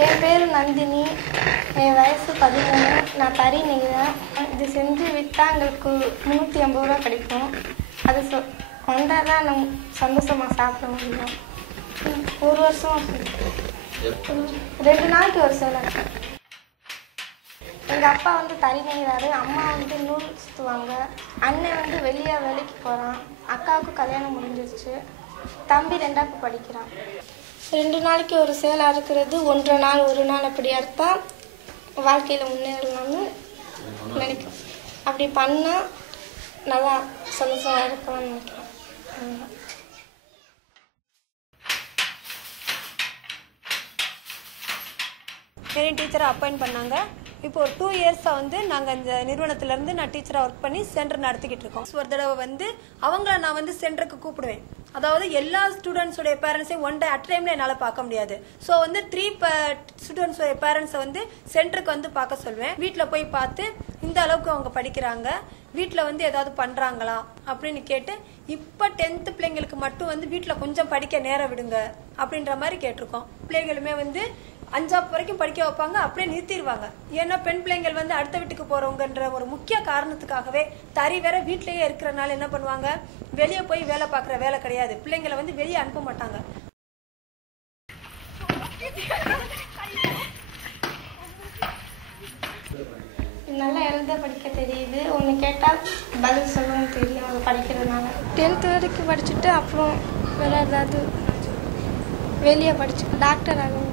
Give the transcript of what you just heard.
என் பேர் நந்தினி. என் வயசு 13. நான் தறி நெய்கிறேன். இது செஞ்சு விற்றா எங்களுக்கு 350 ரூபா கிடைக்கும். அது வந்தால் தான் நம்ம சந்தோஷமாக சாப்பிட முடியும். ஒரு வருஷம் 2 நாளைக்கு ஒரு சேலை. எங்கள் அப்பா தறி நெய்கிறாரு, அம்மா நூல் சுற்றுவாங்க. அண்ணன் வெளியே வேலைக்கு போகிறான். அக்காவுக்கு கல்யாணம் முடிஞ்சிருச்சு. தம்பி 2ஆப்பு படிக்கிறான். 2 நாளைக்கு ஒரு சேலை அறுக்கிறது 1.5 நாள் 1 நாள் அப்படி அறுத்தா வாழ்க்கையில் முன்னேறலாம்னு நினைக்கிறேன். அப்படி பண்ணால் நல்லா சந்தோஷமாக இருக்கலாம்னு நினைக்கிறேன். ட்ரெயினிங் டீச்சரை அப்பாயிண்ட் பண்ணாங்க. இப்போ ஒரு 2 இயர்ஸாக நாங்கள் இந்த நிறுவனத்திலேருந்து நான் டீச்சராக ஒர்க் பண்ணி சென்டர் நடத்திக்கிட்டு இருக்கோம். ஒரு தடவை அவங்கள நான் சென்டருக்கு கூப்பிடுவேன். அதாவது எல்லா ஸ்டூடெண்ட்ஸோடைய பேரண்ட்ஸையும் ஒன் டே அட் டைமில் என்னால் பார்க்க முடியாது. ஸோ 3 ஸ்டூடெண்ட்ஸோடைய பேரண்ட்ஸை சென்டருக்கு பார்க்க சொல்வேன். வீட்டில் போய் பார்த்து இந்த அளவுக்கு அவங்க படிக்கிறாங்க, வீட்டில் ஏதாவது பண்ணுறாங்களா அப்படின்னு கேட்டு, இப்போ 10th பிள்ளைங்களுக்கு மட்டும் வீட்டில் கொஞ்சம் படிக்க நேரம் விடுங்க அப்படின்ற மாதிரி கேட்டிருக்கோம். பிள்ளைங்களுமே 5ஆம் வரைக்கும் படிக்க வைப்பாங்க, அப்படியே நிறுத்திடுவாங்க. ஏன்னா பெண் பிள்ளைங்கள் அடுத்த வீட்டுக்கு போறவங்கன்ற ஒரு முக்கிய காரணத்துக்காகவே தறி வேற வீட்டிலேயே இருக்கிறனால என்ன பண்ணுவாங்க, வெளியே போய் வேலை பார்க்குற வேலை கிடையாது. பிள்ளைங்களை வெளியே அனுப்ப மாட்டாங்க. நல்லா எழுத படிக்க தெரியுது. ஒன்று கேட்டால் பதில் சொல்லவும் தெரியும் அது படிக்கிறதுனால. 10th வரைக்கும் படிச்சுட்டு அப்புறம் வேற ஏதாவது வெளியே படிச்சு டாக்டர் ஆகும்.